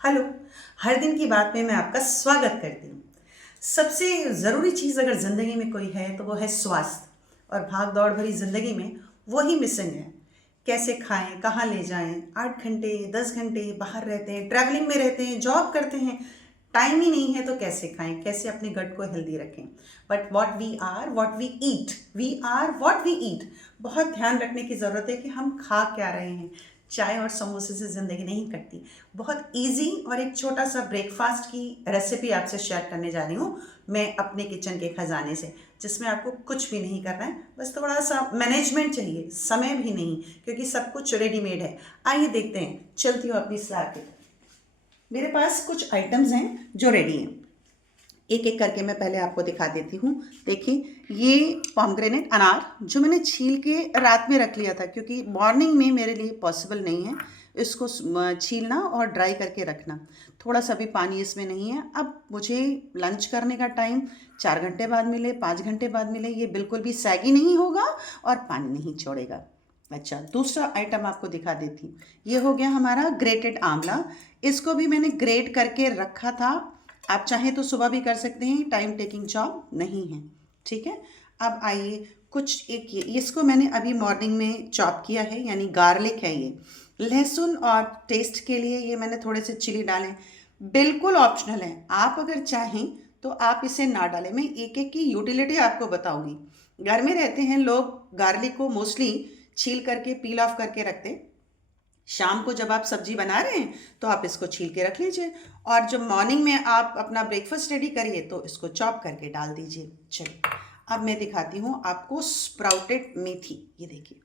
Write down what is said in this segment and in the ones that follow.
Hello. हर दिन की बात में मैं आपका स्वागत करती हूँ। सबसे ज़रूरी चीज़ अगर ज़िंदगी में कोई है तो वो है स्वास्थ्य, और भाग दौड़ भरी ज़िंदगी में वो ही मिसिंग है। कैसे खाएं, कहाँ ले जाएं, 8 घंटे 10 घंटे बाहर रहते हैं, ट्रैवलिंग में रहते हैं, जॉब करते हैं, टाइम ही नहीं है तो कैसे खाएं, कैसे अपने गट को हेल्दी रखें। But what we are what we are what we eat. बहुत ध्यान रखने की ज़रूरत है कि हम खा क्या रहे हैं। चाय और समोसे से ज़िंदगी नहीं कटती। बहुत इजी और एक छोटा सा ब्रेकफास्ट की रेसिपी आपसे शेयर करने जा रही हूँ मैं अपने किचन के खजाने से, जिसमें आपको कुछ भी नहीं करना है, बस थोड़ा सा मैनेजमेंट चाहिए, समय भी नहीं, क्योंकि सब कुछ रेडीमेड है। आइए देखते हैं, चलती हूँ अपनी स्लैब की तरफ। मेरे पास कुछ आइटम्स हैं जो रेडी हैं। एक एक करके मैं पहले आपको दिखा देती हूँ। देखिए, ये पॉमग्रेनेट अनार जो मैंने छील के रात में रख लिया था, क्योंकि मॉर्निंग में मेरे लिए पॉसिबल नहीं है इसको छीलना और ड्राई करके रखना। थोड़ा सा भी पानी इसमें नहीं है। अब मुझे लंच करने का टाइम 4 घंटे बाद मिले, 5 घंटे बाद मिले, ये बिल्कुल भी सैगी नहीं होगा और पानी नहीं छोड़ेगा। अच्छा, दूसरा आइटम आपको दिखा देती हूँ। ये हो गया हमारा ग्रेटेड आंवला। इसको भी मैंने ग्रेट करके रखा था। आप चाहें तो सुबह भी कर सकते हैं, टाइम टेकिंग जॉब नहीं है। ठीक है। अब आइए, कुछ एक ये इसको मैंने अभी मॉर्निंग में चॉप किया है, यानी गार्लिक है ये। लहसुन और टेस्ट के लिए ये मैंने थोड़े से चिली डालें। बिल्कुल ऑप्शनल है, आप अगर चाहें तो आप इसे ना डालें। मैं एक एक की यूटिलिटी आपको बताऊंगी। घर में रहते हैं लोग, गार्लिक को मोस्टली छील करके पील ऑफ करके रखते हैं। शाम को जब आप सब्जी बना रहे हैं तो आप इसको छील के रख लीजिए, और जब मॉर्निंग में आप अपना ब्रेकफास्ट रेडी करिए तो इसको चॉप करके डाल दीजिए। चलिए, अब मैं दिखाती हूँ आपको स्प्राउटेड मेथी। ये देखिए,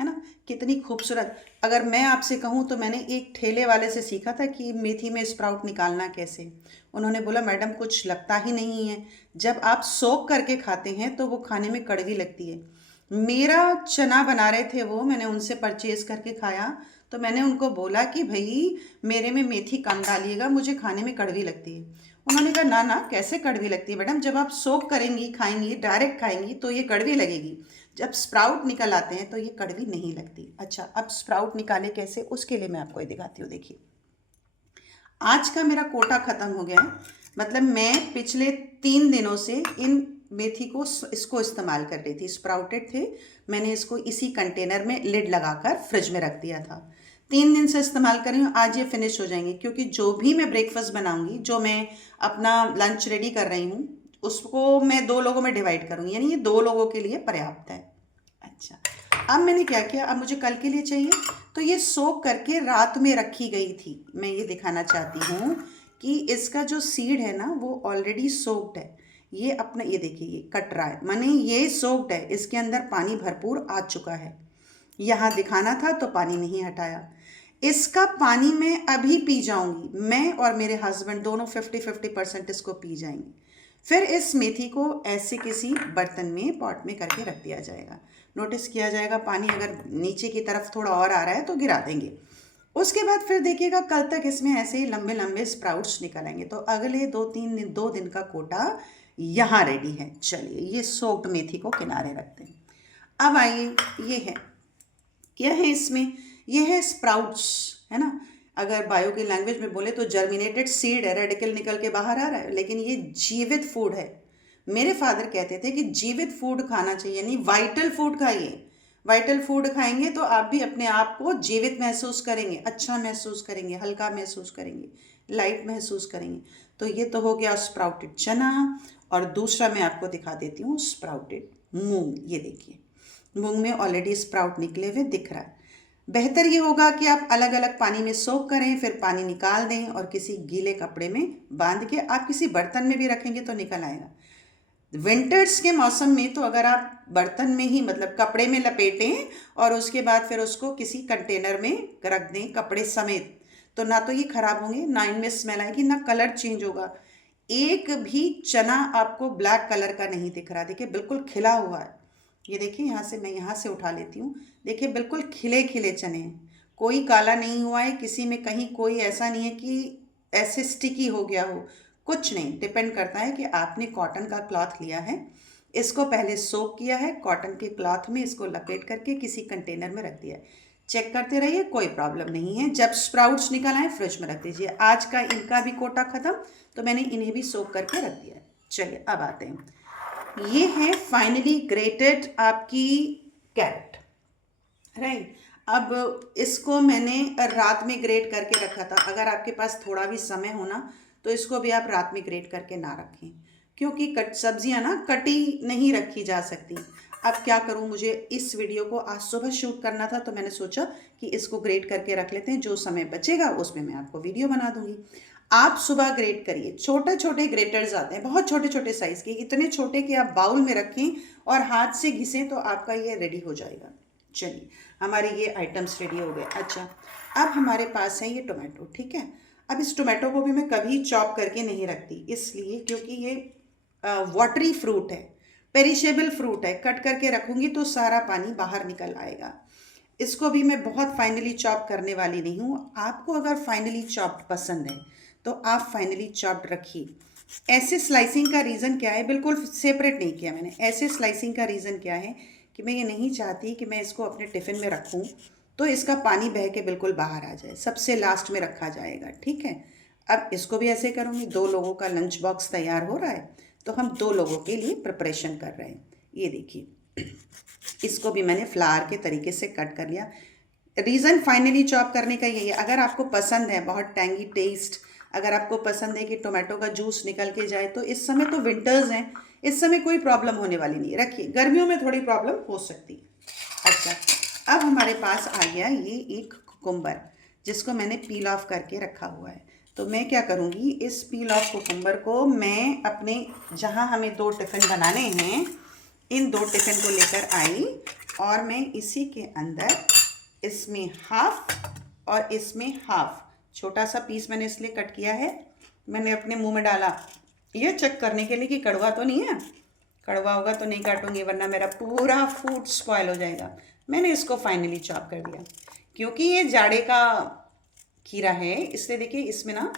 है ना, कितनी खूबसूरत। अगर मैं आपसे कहूँ तो मैंने एक ठेले वाले से सीखा था कि मेथी में स्प्राउट निकालना कैसे। उन्होंने बोला, मैडम कुछ लगता ही नहीं है, जब आप सोक करके खाते हैं तो वो खाने में कड़वी लगती है। मेरा चना बना रहे थे वो, मैंने उनसे परचेज करके खाया, तो मैंने उनको बोला कि भाई मेरे में मेथी कम डालिएगा, मुझे खाने में कड़वी लगती है। उन्होंने कहा, ना ना, कैसे कड़वी लगती है मैडम, जब आप सोक करेंगी, खाएंगी, डायरेक्ट खाएंगी तो ये कड़वी लगेगी, जब स्प्राउट निकल आते हैं तो ये कड़वी नहीं लगती। अच्छा, अब स्प्राउट निकाले कैसे, उसके लिए मैं आपको ये दिखाती हूँ। देखिए, आज का मेरा कोटा ख़त्म हो गया है। मतलब मैं पिछले 3 दिनों से इन मेथी को इसको इस्तेमाल कर रही थी। स्प्राउटेड थे, मैंने इसको इसी कंटेनर में लिड लगाकर फ्रिज में रख दिया था। 3 दिन से इस्तेमाल कर रही हूँ, आज ये फिनिश हो जाएंगे, क्योंकि जो भी मैं ब्रेकफास्ट बनाऊंगी, जो मैं अपना लंच रेडी कर रही हूँ, उसको मैं 2 लोगों में डिवाइड करूँगी, यानी ये 2 लोगों के लिए पर्याप्त है। अच्छा, अब मैंने क्या किया, अब मुझे कल के लिए चाहिए, तो ये सोक करके रात में रखी गई थी। मैं ये दिखाना चाहती हूँ कि इसका जो सीड है ना वो ऑलरेडी सोक्ड है। ये अपना, ये देखिए, ये कट रहा है, माने ये सोक्ड है, इसके अंदर पानी भरपूर आ चुका है। यहाँ दिखाना था तो पानी नहीं हटाया। इसका पानी मैं अभी पी जाऊंगी, मैं और मेरे हस्बैंड दोनों 50-50% इसको पी जाएंगे। फिर इस मेथी को ऐसे किसी बर्तन में, पॉट में करके रख दिया जाएगा। नोटिस किया जाएगा, पानी अगर नीचे की तरफ थोड़ा और आ रहा है तो गिरा देंगे। उसके बाद फिर देखिएगा, कल तक इसमें ऐसे ही लंबे लंबे स्प्राउट्स निकलेंगे। तो अगले 2-3 दिन, 2 दिन का कोटा यहाँ रेडी है। चलिए, ये सोक्ड मेथी को किनारे रखते हैं। अब आइए, ये है, क्या है इसमें, ये है स्प्राउट्स, है ना। अगर बायो की लैंग्वेज में बोले तो जर्मिनेटेड सीड है, रेडिकल निकल के बाहर आ रहा है, लेकिन ये जीवित फूड है। मेरे फादर कहते थे कि जीवित फूड खाना चाहिए, यानी वाइटल फूड खाइए। वाइटल फूड खाएंगे तो आप भी अपने आप को जीवित महसूस करेंगे, अच्छा महसूस करेंगे, हल्का महसूस करेंगे, लाइट महसूस करेंगे। तो ये तो हो गया स्प्राउटेड चना। और दूसरा मैं आपको दिखा देती हूँ, स्प्राउटेड मूंग। ये देखिए, मूंग में ऑलरेडी स्प्राउट निकले हुए दिख रहा है। बेहतर ये होगा कि आप अलग अलग पानी में सोक करें, फिर पानी निकाल दें और किसी गीले कपड़े में बांध के आप किसी बर्तन में भी रखेंगे तो निकल आएगा। विंटर्स के मौसम में तो अगर आप बर्तन में ही, मतलब कपड़े में लपेटें और उसके बाद फिर उसको किसी कंटेनर में रख दें कपड़े समेत, तो ना तो ये खराब होंगे, ना इनमें स्मेल आएगी, ना कलर चेंज होगा। एक भी चना आपको ब्लैक कलर का नहीं दिख रहा। देखिए, बिल्कुल खिला हुआ है। ये देखिए, यहाँ से मैं यहाँ से उठा लेती हूँ। देखिए, बिल्कुल खिले खिले चने हैं, कोई काला नहीं हुआ है, किसी में कहीं कोई ऐसा नहीं है कि ऐसे स्टिकी हो गया हो। कुछ नहीं, डिपेंड करता है कि आपने कॉटन का क्लॉथ लिया है, इसको पहले सोक किया है, कॉटन के क्लॉथ में इसको लपेट करके किसी कंटेनर में रख दिया है। चेक करते रहिए, कोई प्रॉब्लम नहीं है। जब स्प्राउट्स निकल आए फ्रिज में रख दीजिए। आज का इनका भी कोटा ख़त्म, तो मैंने इन्हें भी सोक करके रख दिया है। चलिए अब आते हैं। ये है फाइनली ग्रेटेड आपकी कैरेट, राइट। अब इसको मैंने रात में ग्रेट करके रखा था। अगर आपके पास थोड़ा भी समय हो ना, तो इसको भी आप रात में ग्रेट करके ना रखें, क्योंकि सब्जियां ना कटी नहीं रखी जा सकती। अब क्या करूं, मुझे इस वीडियो को आज सुबह शूट करना था, तो मैंने सोचा कि इसको ग्रेट करके रख लेते हैं। जो समय बचेगा उसमें मैं आपको वीडियो बना दूंगी। आप सुबह ग्रेट करिए। छोटे छोटे ग्रेटर्स आते हैं, बहुत छोटे छोटे साइज़ के, इतने छोटे कि आप बाउल में रखें और हाथ से घिसें तो आपका ये रेडी हो जाएगा। चलिए, हमारे ये आइटम्स रेडी हो गए। अच्छा, अब हमारे पास है ये टोमेटो, ठीक है। अब इस टोमेटो को भी मैं कभी चॉप करके नहीं रखती, इसलिए क्योंकि ये वाटरी फ्रूट है, पेरिशेबल फ्रूट है। कट करके रखूँगी तो सारा पानी बाहर निकल आएगा। इसको भी मैं बहुत फाइनली चॉप करने वाली नहीं हूँ। आपको अगर फाइनली चॉप्ड पसंद है तो आप फाइनली चॉप्ड रखिए। ऐसे स्लाइसिंग का रीज़न क्या है, बिल्कुल सेपरेट नहीं किया मैंने। ऐसे स्लाइसिंग का रीज़न क्या है कि मैं ये नहीं चाहती कि मैं इसको अपने टिफ़िन में रखूँ तो इसका पानी बह के बिल्कुल बाहर आ जाए। सबसे लास्ट में रखा जाएगा, ठीक है। अब इसको भी ऐसे करूँगी। 2 लोगों का लंच बॉक्स तैयार हो रहा है, तो हम 2 लोगों के लिए प्रिपरेशन कर रहे हैं। ये देखिए, इसको भी मैंने फ्लावर के तरीके से कट कर लिया। रीज़न फाइनली चॉप करने का यही है। अगर आपको पसंद है बहुत टैंगी टेस्ट, अगर आपको पसंद है कि टोमेटो का जूस निकल के जाए, तो इस समय तो विंटर्स हैं, इस समय कोई प्रॉब्लम होने वाली नहीं है। रखिए, गर्मियों में थोड़ी प्रॉब्लम हो सकती है। अच्छा, अब हमारे पास आ गया ये एक कुकुम्बर, जिसको मैंने पील ऑफ करके रखा हुआ है। तो मैं क्या करूँगी, इस पील ऑफ कुकुम्बर को मैं अपने, जहाँ हमें 2 टिफ़िन बनाने हैं, इन 2 टिफ़िन को लेकर आई और मैं इसी के अंदर इसमें हाफ और इसमें हाफ, छोटा सा पीस मैंने इसलिए कट किया है, मैंने अपने मुंह में डाला ये चेक करने के लिए कि कड़वा तो नहीं है। कड़वा होगा तो नहीं काटूंगी, वरना मेरा पूरा फूड स्पॉयल हो जाएगा। मैंने इसको फाइनली चॉप कर दिया। क्योंकि ये जाड़े का खीरा है, इसलिए देखिए इसमें ना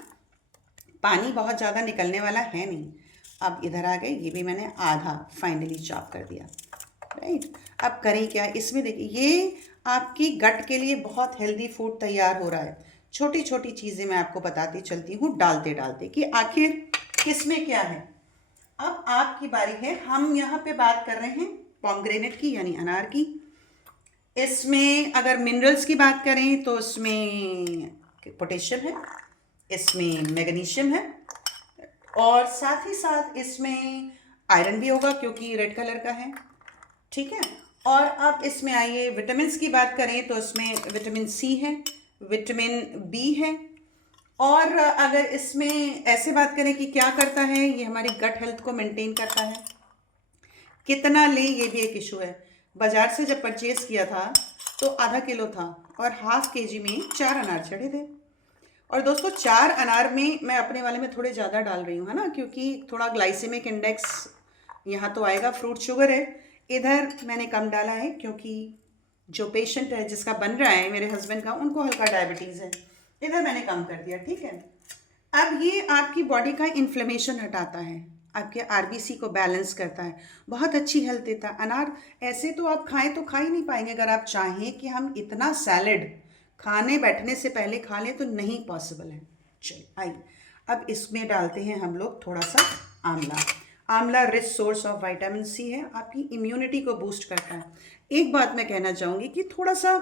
पानी बहुत ज़्यादा निकलने वाला है नहीं। अब इधर आ गए, ये भी मैंने आधा फाइनली चॉप कर दिया, राइट। अब करें क्या, इसमें देखिए ये आपकी गट के लिए बहुत हेल्दी फूड तैयार हो रहा है। छोटी छोटी चीज़ें मैं आपको बताती चलती हूँ डालते डालते कि आखिर किसमें क्या है। अब आपकी बारी है। हम यहाँ पे बात कर रहे हैं पोमग्रेनेट की, यानी अनार की। इसमें अगर मिनरल्स की बात करें तो इसमें पोटेशियम है, इसमें मैग्नीशियम है, और साथ ही साथ इसमें आयरन भी होगा क्योंकि रेड कलर का है, ठीक है। और अब इसमें आइए विटामिन्स की बात करें तो इसमें विटामिन सी है, विटामिन बी है। और अगर इसमें ऐसे बात करें कि क्या करता है, ये हमारी गट हेल्थ को मेंटेन करता है। कितना लें ये भी एक इशू है। बाज़ार से जब परचेज़ किया था तो आधा किलो था और हाफ केजी में 4 अनार चढ़े थे। और दोस्तों 4 अनार में मैं अपने वाले में थोड़े ज़्यादा डाल रही हूँ, है ना, क्योंकि थोड़ा ग्लाइसेमिक इंडेक्स यहाँ तो आएगा, फ्रूट शुगर है। इधर मैंने कम डाला है क्योंकि जो पेशेंट है जिसका बन रहा है मेरे हस्बैंड का, उनको हल्का डायबिटीज़ है। इधर मैंने कम कर दिया, ठीक है। अब ये आपकी बॉडी का इन्फ्लेमेशन हटाता है, आपके आरबीसी को बैलेंस करता है, बहुत अच्छी हेल्थ देता है अनार। ऐसे तो आप खाएं तो खा ही नहीं पाएंगे। अगर आप चाहें कि हम इतना सैलड खाने बैठने से पहले खा लें तो नहीं पॉसिबल है। चलिए आइए, अब इसमें डालते हैं हम लोग थोड़ा सा आंवला। आंवला rich source of vitamin C है, आपकी इम्यूनिटी को बूस्ट करता है। एक बात मैं कहना चाहूँगी कि थोड़ा सा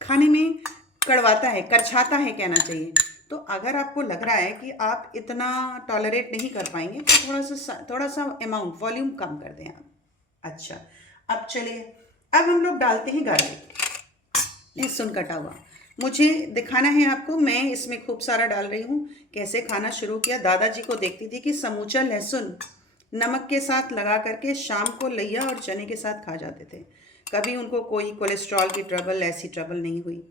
खाने में कड़वाता है, करछाता है कहना चाहिए। तो अगर आपको लग रहा है कि आप इतना टॉलरेट नहीं कर पाएंगे तो थोड़ा सा अमाउंट, वॉल्यूम कम कर दें आप। अच्छा, अब चलिए, अब हम लोग डालते हैं गार्लिक, लहसुन कटा हुआ। मुझे दिखाना है आपको, मैं इसमें खूब सारा डाल रही हूँ। कैसे खाना शुरू किया, दादाजी को देखती थी कि समूचा लहसुन नमक के साथ लगा करके शाम को लैया और चने के साथ खा जाते थे। कभी उनको कोई कोलेस्ट्रॉल की ट्रबल, ऐसी ट्रबल नहीं हुई,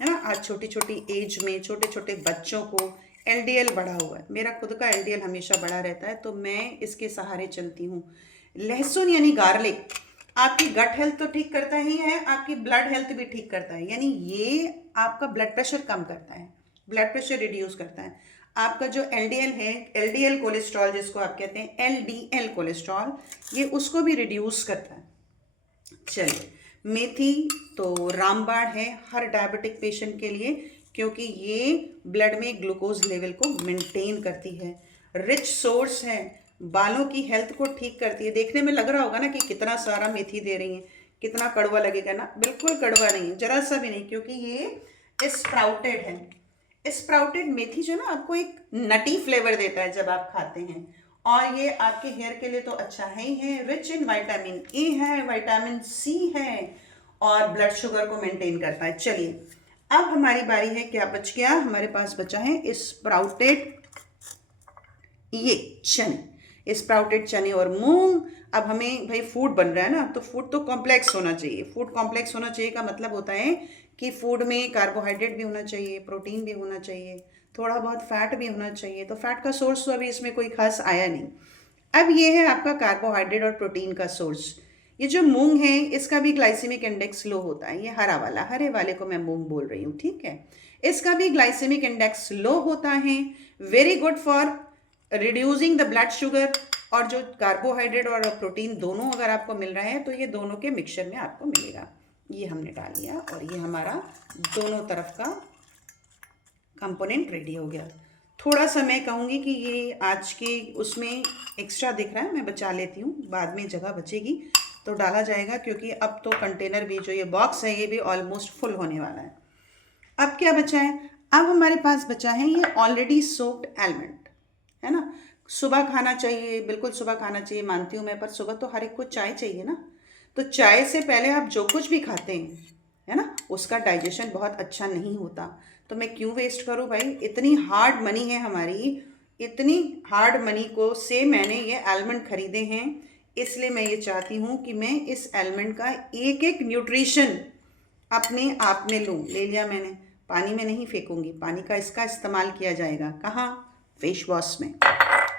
है ना। आज छोटी छोटी एज में छोटे छोटे बच्चों को एलडीएल बढ़ा हुआ है। मेरा खुद का एलडीएल हमेशा बढ़ा रहता है, तो मैं इसके सहारे चलती हूँ। लहसुन यानी गार्लिक आपकी गट हेल्थ तो ठीक करता ही है, आपकी ब्लड हेल्थ भी ठीक करता है। यानी ये आपका ब्लड प्रेशर कम करता है, ब्लड प्रेशर रिड्यूस करता है। आपका जो एलडीएल है, एलडीएल कोलेस्ट्रॉल जिसको आप कहते हैं, एलडीएल कोलेस्ट्रॉल, ये उसको भी रिड्यूस करता है। चलिए, मेथी तो रामबाण है हर डायबिटिक पेशेंट के लिए, क्योंकि ये ब्लड में ग्लूकोज लेवल को मेंटेन करती है। रिच सोर्स है, बालों की हेल्थ को ठीक करती है। देखने में लग रहा होगा ना कि कितना सारा मेथी दे रही है, कितना कड़वा लगेगा ना, बिल्कुल कड़वा नहीं है, जरा सा भी नहीं, क्योंकि ये स्प्राउटेड है। स्प्राउटेड मेथी जो ना आपको एक नटी फ्लेवर देता है जब आप खाते हैं, और ये आपके हेयर के लिए तो अच्छा है ही है। रिच इन विटामिन ए है, विटामिन सी है, और ब्लड शुगर को मेंटेन करता है। चलिए अब हमारी बारी है, क्या बच गया हमारे पास? बचा है स्प्राउटेड ये चने, स्प्राउटेड चने और मूंग। अब हमें भाई फूड बन रहा है ना, तो फूड तो कॉम्प्लेक्स होना चाहिए। फूड कॉम्प्लेक्स होना चाहिए का मतलब होता है कि फूड में कार्बोहाइड्रेट भी होना चाहिए, प्रोटीन भी होना चाहिए, थोड़ा बहुत फैट भी होना चाहिए। तो फैट का सोर्स तो अभी इसमें कोई खास आया नहीं। अब ये है आपका कार्बोहाइड्रेट और प्रोटीन का सोर्स। ये जो मूंग है इसका भी ग्लाइसेमिक इंडेक्स लो होता है। ये हरा वाला, हरे वाले को मैं मूंग बोल रही हूँ, ठीक है। इसका भी ग्लाइसेमिक इंडेक्स लो होता है। Very good for reducing the blood sugar. और जो कार्बोहाइड्रेट और प्रोटीन दोनों अगर आपको मिल रहा है तो ये दोनों के मिक्सचर में आपको मिलेगा। ये हमने डाल लिया और ये हमारा दोनों तरफ का कंपोनेंट रेडी हो गया। थोड़ा सा मैं कहूँगी कि ये आज के उसमें एक्स्ट्रा दिख रहा है, मैं बचा लेती हूँ, बाद में जगह बचेगी तो डाला जाएगा, क्योंकि अब तो कंटेनर भी, जो ये बॉक्स है, ये भी ऑलमोस्ट फुल होने वाला है। अब क्या बचा है? अब हमारे पास बचा है ये ऑलरेडी सोक्ड आलमंड, है ना। सुबह खाना चाहिए, बिल्कुल सुबह खाना चाहिए, मानती हूँ मैं, पर सुबह तो हर एक को चाय चाहिए ना। तो चाय से पहले आप जो कुछ भी खाते हैं, है ना, उसका डाइजेशन बहुत अच्छा नहीं होता। तो मैं क्यों वेस्ट करूँ भाई? इतनी हार्ड मनी है हमारी, इतनी हार्ड मनी को से मैंने ये आलमंड खरीदे हैं, इसलिए मैं ये चाहती हूँ कि मैं इस आलमंड का एक एक न्यूट्रिशन अपने आप में लूँ। ले लिया मैंने, पानी में नहीं फेंकूंगी, पानी का इसका इस्तेमाल किया जाएगा। कहाँ? फेस वॉश में।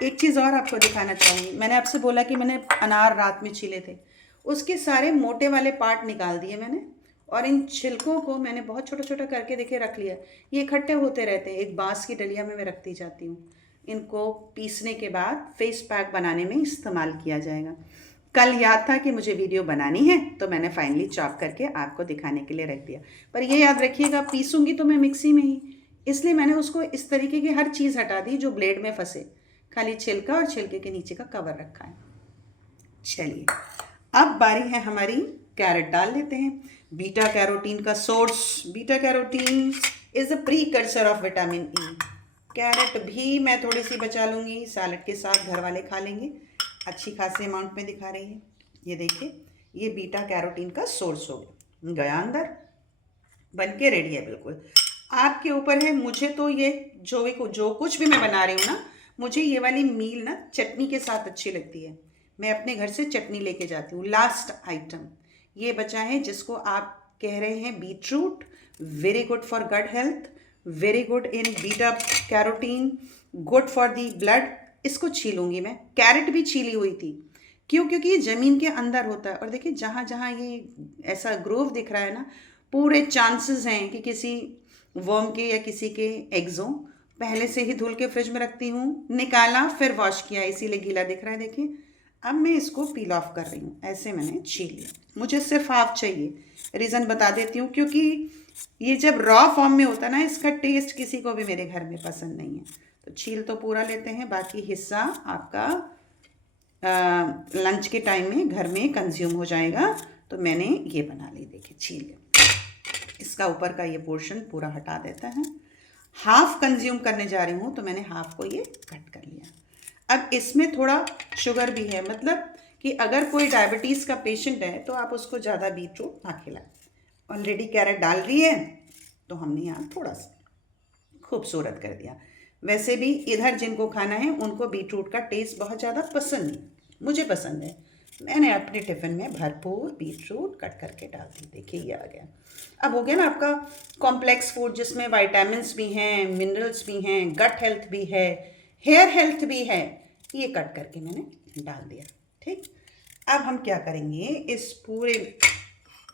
एक चीज़ और आपको दिखाना चाहूँगी, मैंने आपसे बोला कि मैंने अनार रात में छीले थे, उसके सारे मोटे वाले पार्ट निकाल दिए मैंने, और इन छिलकों को मैंने बहुत छोटा छोटा करके देखे रख लिया। ये इकट्ठे होते रहते हैं, एक बांस की डलिया में मैं रखती जाती हूँ। इनको पीसने के बाद फेस पैक बनाने में इस्तेमाल किया जाएगा। कल याद था कि मुझे वीडियो बनानी है, तो मैंने फाइनली चॉप करके आपको दिखाने के लिए रख दिया। पर ये याद रखिएगा, पीसूंगी तो मैं मिक्सी में ही, इसलिए मैंने उसको इस तरीके की हर चीज़ हटा दी जो ब्लेड में फंसे, खाली छिलका और छिलके के नीचे का कवर रखा है। चलिए अब बारी है हमारी, कैरेट डाल लेते हैं। बीटा कैरोटीन का source, beta carotene is the precursor of vitamin E. Carrot भी मैं थोड़ी सी बचा लूँगी, सैलड के साथ घर वाले खा लेंगे। अच्छी खासी अमाउंट में दिखा रही है, ये देखिए, ये बीटा कैरोटीन का सोर्स हो गया अंदर, बन के रेडी है। बिल्कुल आपके ऊपर है। मुझे तो ये जो कुछ भी मैं बना रही हूँ ना, मुझे ये वाली मील ना चटनी के साथ अच्छी लगती है। मैं अपने घर से चटनी लेके जाती हूँ। लास्ट आइटम ये बचा है, जिसको आप कह रहे हैं beetroot. Very good for gut health, very good in beta carotene, good for the blood. इसको छीलूंगी मैं। कैरेट भी छीली हुई थी, क्यों? क्योंकि ये ज़मीन के अंदर होता है। और देखिए जहाँ जहाँ ये ऐसा ग्रोव दिख रहा है ना, पूरे चांसेस हैं कि किसी वर्म के या किसी के एग्स हों। पहले से ही धुल के फ्रिज में रखती हूँ, निकाला फिर वॉश किया, इसीलिए गीला दिख रहा है। देखिए अब मैं इसको पील ऑफ कर रही हूँ। ऐसे मैंने छील लिया, मुझे सिर्फ हाफ चाहिए। रीज़न बता देती हूँ, क्योंकि ये जब रॉ फॉर्म में होता है ना, इसका टेस्ट किसी को भी मेरे घर में पसंद नहीं है। तो छील तो पूरा लेते हैं, बाकी हिस्सा आपका लंच के टाइम में घर में कंज्यूम हो जाएगा। तो मैंने ये बना ली, देखिए छील लिया। इसका ऊपर का ये पोर्शन पूरा हटा देता है। हाफ कंज्यूम करने जा रही हूँ, तो मैंने हाफ को ये कट कर लिया। अब इसमें थोड़ा शुगर भी है, मतलब कि अगर कोई डायबिटीज़ का पेशेंट है तो आप उसको ज़्यादा बीटरूट ना खिलाएं। ऑलरेडी कैरेट डाल रही है, तो हमने यहाँ थोड़ा सा खूबसूरत कर दिया। वैसे भी इधर जिनको खाना है उनको बीटरूट का टेस्ट बहुत ज़्यादा पसंद नहीं, मुझे पसंद है। मैंने अपने टिफ़िन में भरपूर बीटरूट कट करके डाल दी। देखिए ये आ गया। अब हो गया ना आपका कॉम्प्लेक्स फूड, जिसमें विटामिन्स भी हैं, मिनरल्स भी हैं, गट हेल्थ भी है, हेयर हेल्थ भी है। ये कट करके मैंने डाल दिया। ठीक, अब हम क्या करेंगे, इस पूरे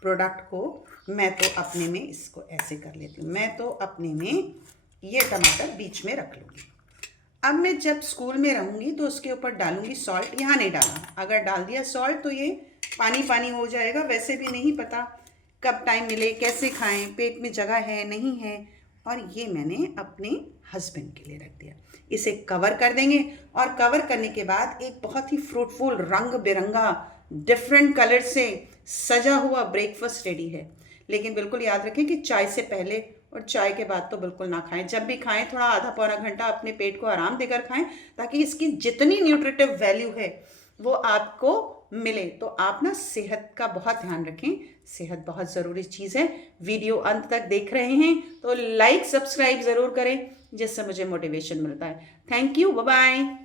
प्रोडक्ट को मैं तो अपने में इसको ऐसे कर लेती हूँ। मैं तो अपने में ये टमाटर बीच में रख लूँगी। अब मैं जब स्कूल में रहूँगी तो उसके ऊपर डालूँगी सॉल्ट। यहाँ नहीं डालना, अगर डाल दिया सॉल्ट तो ये पानी पानी हो जाएगा। वैसे भी नहीं पता कब टाइम मिले, कैसे खाएं, पेट में जगह है नहीं है, और ये मैंने अपने हस्बैंड के लिए रख दिया। इसे कवर कर देंगे और कवर करने के बाद एक बहुत ही फ्रूटफुल, रंग बिरंगा, डिफरेंट कलर से सजा हुआ ब्रेकफास्ट रेडी है। लेकिन बिल्कुल याद रखें कि चाय से पहले और चाय के बाद तो बिल्कुल ना खाएं। जब भी खाएं थोड़ा आधा पौना घंटा अपने पेट को आराम देकर खाएं, ताकि इसकी जितनी न्यूट्रिटिव वैल्यू है वो आपको मिले। तो आप ना सेहत का बहुत ध्यान रखें, सेहत बहुत ज़रूरी चीज़ है। वीडियो अंत तक देख रहे हैं तो लाइक सब्सक्राइब ज़रूर करें, जिससे मुझे मोटिवेशन मिलता है। Thank you, bye bye.